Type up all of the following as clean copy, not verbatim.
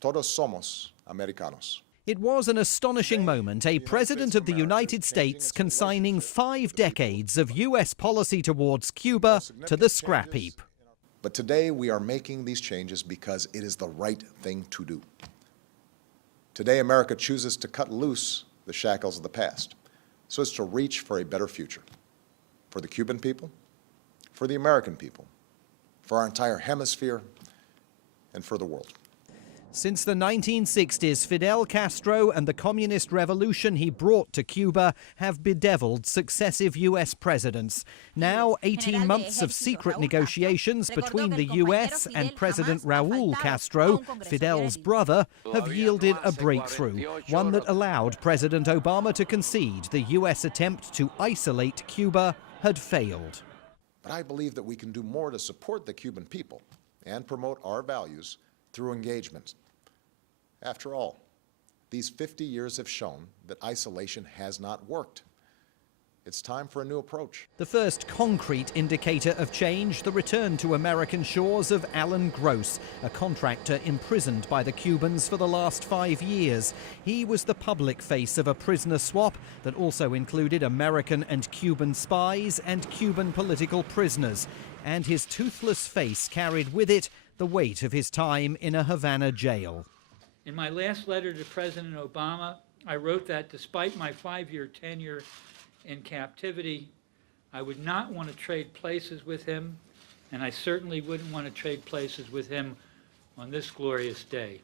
Todos somos americanos. It was an astonishing moment, a President of the United States consigning 5 decades of U.S. policy towards Cuba to the scrap heap. But today we are making these changes because it is the right thing to do. Today America chooses to cut loose the shackles of the past, so as to reach for a better future, for the Cuban people, for the American people, for our entire hemisphere, and for the world. Since the 1960s, Fidel Castro and the communist revolution he brought to Cuba have bedeviled successive U.S. presidents. Now, 18 months of secret negotiations between the U.S. and President Raúl Castro, Fidel's brother, have yielded a breakthrough, one that allowed President Obama to concede the U.S. attempt to isolate Cuba had failed. But I believe that we can do more to support the Cuban people and promote our values through engagement. After all, these 50 years have shown that isolation has not worked. It's time for a new approach. The first concrete indicator of change, the return to American shores of Alan Gross, a contractor imprisoned by the Cubans for the last 5 years. He was the public face of a prisoner swap that also included American and Cuban spies and Cuban political prisoners. And his toothless face carried with it the weight of his time in a Havana jail. In my last letter to President Obama, I wrote that despite my 5-year tenure in captivity, I would not want to trade places with him, and I certainly wouldn't want to trade places with him on this glorious day.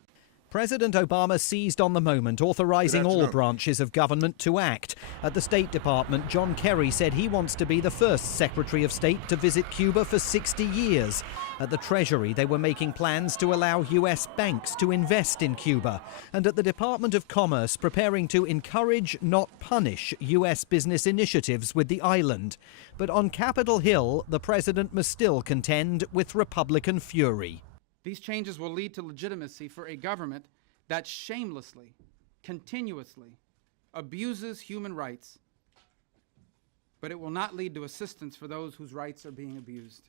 President Obama seized on the moment, authorizing all branches of government to act. At the State Department, John Kerry said he wants to be the first Secretary of State to visit Cuba for 60 years. At the Treasury, they were making plans to allow U.S. banks to invest in Cuba. And at the Department of Commerce, preparing to encourage, not punish, U.S. business initiatives with the island. But on Capitol Hill, the president must still contend with Republican fury. These changes will lead to legitimacy for a government that shamelessly, continuously abuses human rights, but it will not lead to assistance for those whose rights are being abused.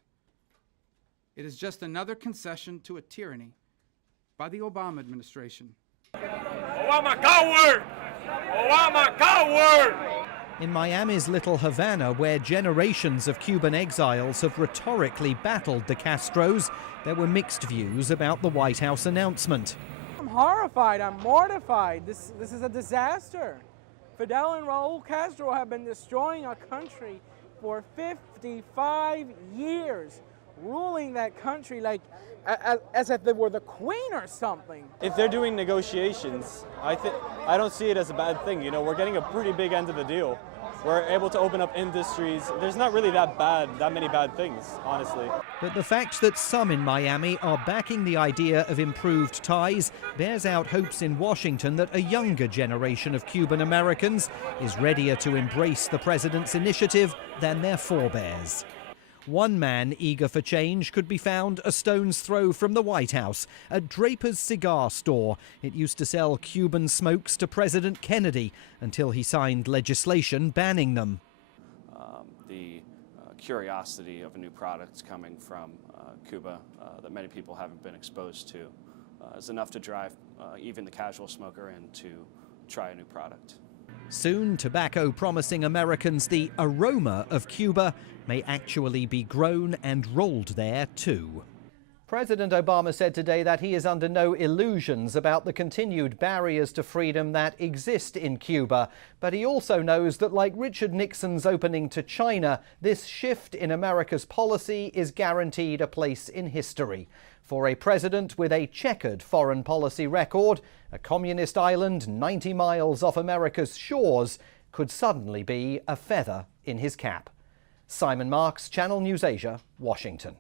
It is just another concession to a tyranny by the Obama administration. Obama coward! Obama coward! In Miami's Little Havana, where generations of Cuban exiles have rhetorically battled the Castros, there were mixed views about the White House announcement. I'm horrified, I'm mortified. This is a disaster. Fidel and Raúl Castro have been destroying our country for 55 years, ruling that country like as if they were the queen or something. If they're doing negotiations, I don't see it as a bad thing. You know, we're getting a pretty big end of the deal. We're able to open up industries. There's not really that many bad things, honestly. But the fact that some in Miami are backing the idea of improved ties bears out hopes in Washington that a younger generation of Cuban Americans is readier to embrace the president's initiative than their forebears. One man eager for change could be found a stone's throw from the White House, at Draper's Cigar Store. It used to sell Cuban smokes to President Kennedy until he signed legislation banning them. The curiosity of a new product coming from Cuba that many people haven't been exposed to is enough to drive even the casual smoker in to try a new product. Soon, tobacco promising Americans the aroma of Cuba may actually be grown and rolled there too. President Obama said today that he is under no illusions about the continued barriers to freedom that exist in Cuba. But he also knows that, like Richard Nixon's opening to China, this shift in America's policy is guaranteed a place in history. For a president with a checkered foreign policy record, a communist island 90 miles off America's shores could suddenly be a feather in his cap. Simon Marks, Channel NewsAsia, Washington.